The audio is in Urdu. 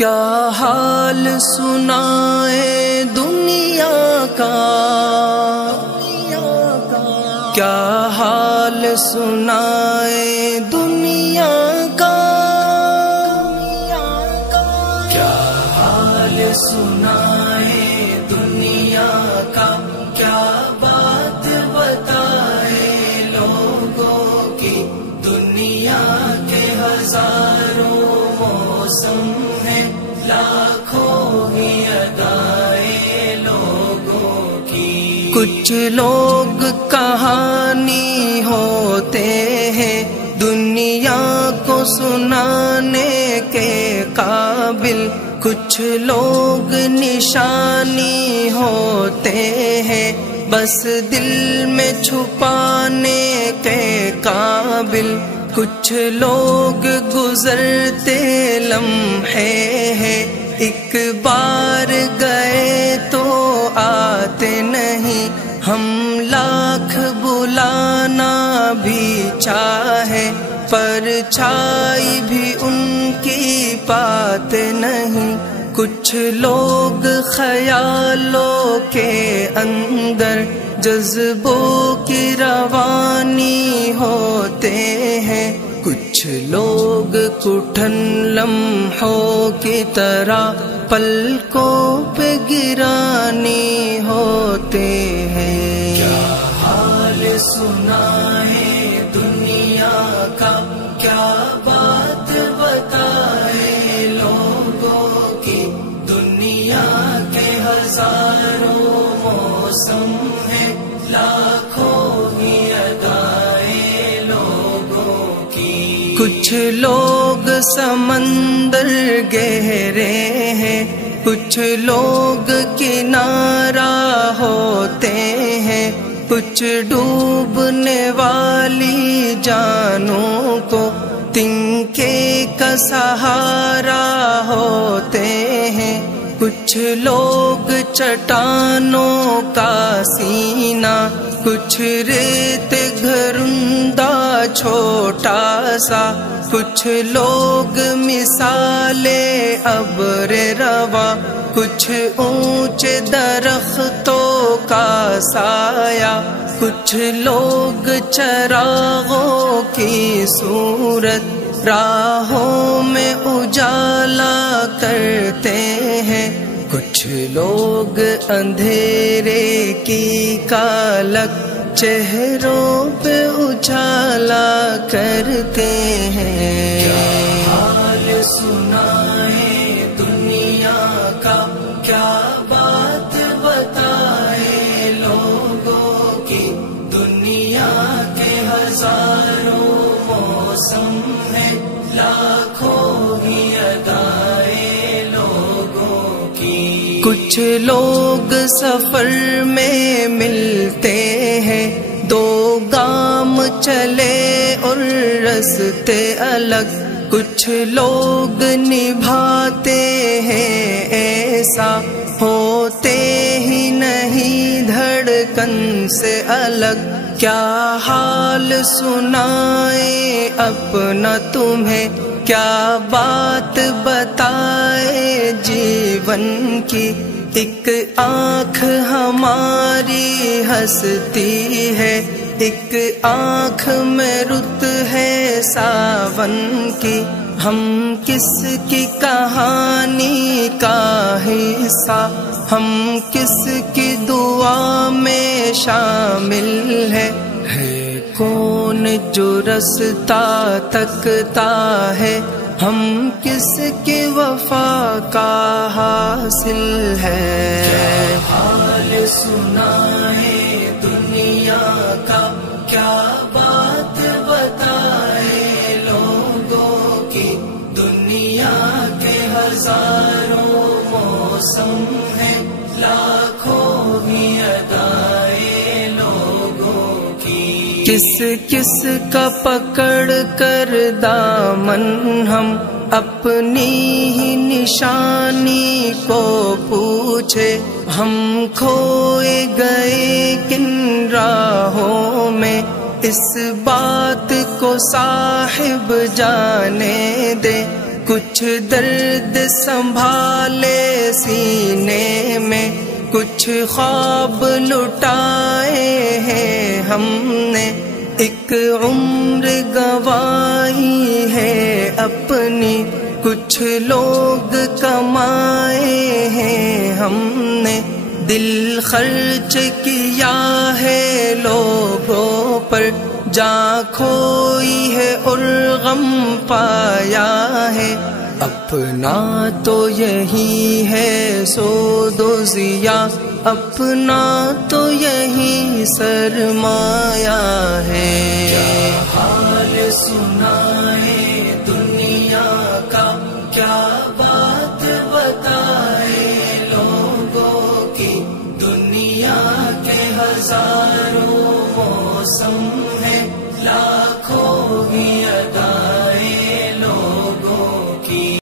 کیا حال سنائے دنیا کا، کیا حال سنائے دنیا کا، کیا حال سنائے دنیا کا، کیا بات بتائے لوگوں کی، دنیا کے ہزاروں موسم ہیں، لاکھوں ہی ادائیں لوگوں کی۔ کچھ لوگ کہانی ہوتے ہیں دنیا کو سنانے کے قابل، کچھ لوگ نشانی ہوتے ہیں بس دل میں چھپانے کے قابل، کچھ لوگ گزرتے لمحے ہیں، ایک بار گئے تو آتے نہیں، ہم لاکھ بلانا بھی چاہے پرچھائی بھی ان کی پاتے نہیں، کچھ لوگ خیالوں کے اندر جذبوں کی روانی ہوتے ہیں، کچھ لوگ کٹھن لمحوں کی طرح پلکوں پہ گرانی ہوتے ہیں۔ کیا حال سنائے دنیا کا، کیا بات بتائے لوگوں کی، دنیا کے ہزاروں موسم ہیں، لاکھوں ہی ادائیں لوگوں کی۔ کچھ لوگ سمندر گہرے ہیں، کچھ لوگ کنارہ ہوتے ہیں، کچھ ڈوبنے والی جانوں کو تنکے کا سہارا ہوتے ہیں، کچھ لوگ چٹانوں کا سینہ، کچھ ریت گھرندہ چھوٹا سا، کچھ لوگ مثال ابر رواں، کچھ اونچے درختوں کا سایہ، کچھ لوگ چراغوں کی صورت راہوں میں اجالا کرتے ہیں، کچھ لوگ اندھیرے کی کالک چہروں پہ اجالا کرتے ہیں۔ کیا حال سنائے دنیا کا، کیا بات بتائے لوگوں کی، دنیا کے ہزاروں موسم ہیں، لاکھوں ہی ادائیں لوگوں کی۔ کچھ لوگ سفر میں ملتے ہیں، دو گام چلے اور رستے الگ، کچھ لوگ نبھاتے ہیں ایسا ہوتے ہی نہیں دھڑکن سے الگ، کیا حال سنائے اپنا تمہیں، کیا بات بتائے جیون کی، ایک آنکھ ہماری ہنستی ہے، ایک آنکھ میں رت ہے ساون کی، ہم کس کی کہانی کا حصہ، ہم کس کی دعا میں شامل ہے کون جو رستہ تکتا ہے، ہم کس کی وفا کا حاصل ہے۔ کیا حال سنائے دنیا کا، کیا بات بتائے لوگوں کی، دنیا کے ہزاروں موسم ہیں، لاکھوں ہی ادائیں لوگوں کی۔ کس کس کا پکڑ کر دامن ہم اپنی ہی نشانی کو پوچھے، ہم کھوئے گئے کن راہوں میں، اس بات کو صاحب جانے دے، کچھ درد سنبھالے سینے میں، کچھ خواب لٹائے ہیں ہم نے، ایک عمر گنوائی ہے اپنی، کچھ لوگ کمائے ہیں ہم نے، دل خرچ کیا ہے لوگوں پر، جاں کھوئی ہے اور غم پایا ہے، اپنا تو یہی ہے سود و ضیاء، اپنا تو یہی سرمایہ ہے۔ کیا حال سنائے دنیا کا، کیا